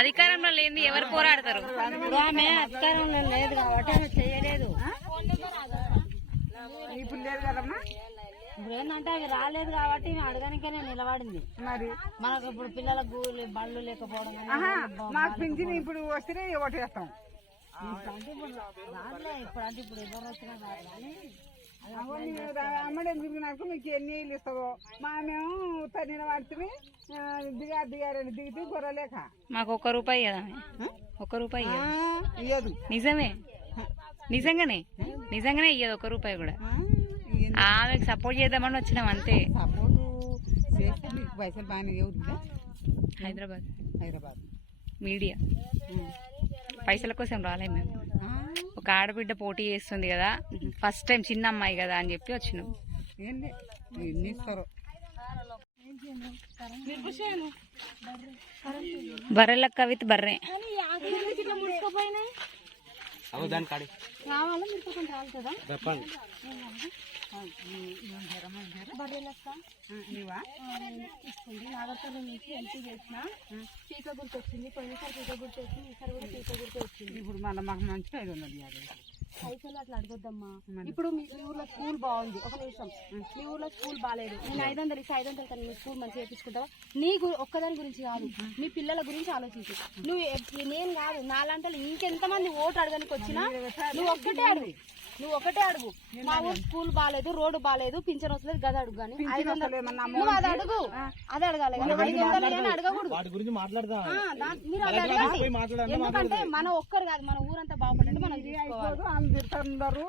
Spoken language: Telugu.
అధికారంలో లేని ఎవరు పోరాడతారు? ఆమె అధికారంలో లేదు కాబట్టి ఆమె చేయలేదు. ఇప్పుడు లేదు కదమ్మా. ఇప్పుడు ఏంటంటే అవి రాలేదు కాబట్టి అడగనికనే నిలబడింది. మరి మనకు ఇప్పుడు పిల్లలకు బళ్ళు లేకపోవడం మాకు పింఛన్ ఇప్పుడు వస్తేనే ఓటేస్తాం. రాదులే ఇప్పుడు అంటే ఇప్పుడు ఎవరు వచ్చినా రాదు కానీ అమ్మడే తిరిగినాక మీకు ఎన్ని నీళ్ళు ఇస్తుందో మా మేము తగిన వాడితే దిగారని దిగితే గొర్రెలేక మాకు ₹1 కదా, ₹1 ఇయ్యదు. నిజమే, నిజంగానే ఇయ్యదు ₹1 కూడా. ఆమెకు సపోర్ట్ చేద్దామని వచ్చినాం అంతే. సపోర్టు చేస్తే మీకు పైసలు బాగానే ఎవరు? హైదరాబాద్ మీడియా పైసల కోసం రాలేము మేము. ఒక ఆడబిడ్డ పోటీ చేస్తుంది కదా, ఫస్ట్ టైం చిన్న అమ్మాయి కదా అని చెప్పి వచ్చినాం. ఎన్ని ఇస్తారో బర్రెలక్క విత్ బర్రె నాగర్కర్ణ నుంచి ఎంపీ చేసిన పీక గుర్తు వచ్చింది. పోయినసారి పీక గుర్తు వచ్చింది, ఈసారి కూడా పీక గుర్తు వచ్చింది. ఇప్పుడు మళ్ళీ మాకు మంచి 500 పైసలు అట్లా అడగొద్దమ్మా. ఇప్పుడు మీ ఊర్లో స్కూల్ బాగుంది, ఒక నిమిషం. మీ ఊర్లో స్కూల్ బాగాలేదు, నేను 500 ఇస్తే 500 తను మీ స్కూల్ మంచిగా చేపించుకుంటావా? నీ ఒక్కదాని గురించి కాదు, మీ పిల్లల గురించి ఆలోచించు. నువ్వు నేను కాదు నాలంటే ఇంకెంతమంది ఓటు అడగడానికి వచ్చినా నువ్వు ఒక్కటే అడుగు. మా ఊరు స్కూల్ బాగాలేదు, రోడ్డు బాగాలేదు, పింఛన్ వస్తలేదు, గది అడుగు. కానీ 500 నువ్వు అది అడుగు, అది అడగాలి. 500 అడగకూడదు. మీరు అది అడగండి. ఎందుకంటే మన ఒక్కరు కాదు, మన ఊరంతా బాగుపడండి. మనం అందరూ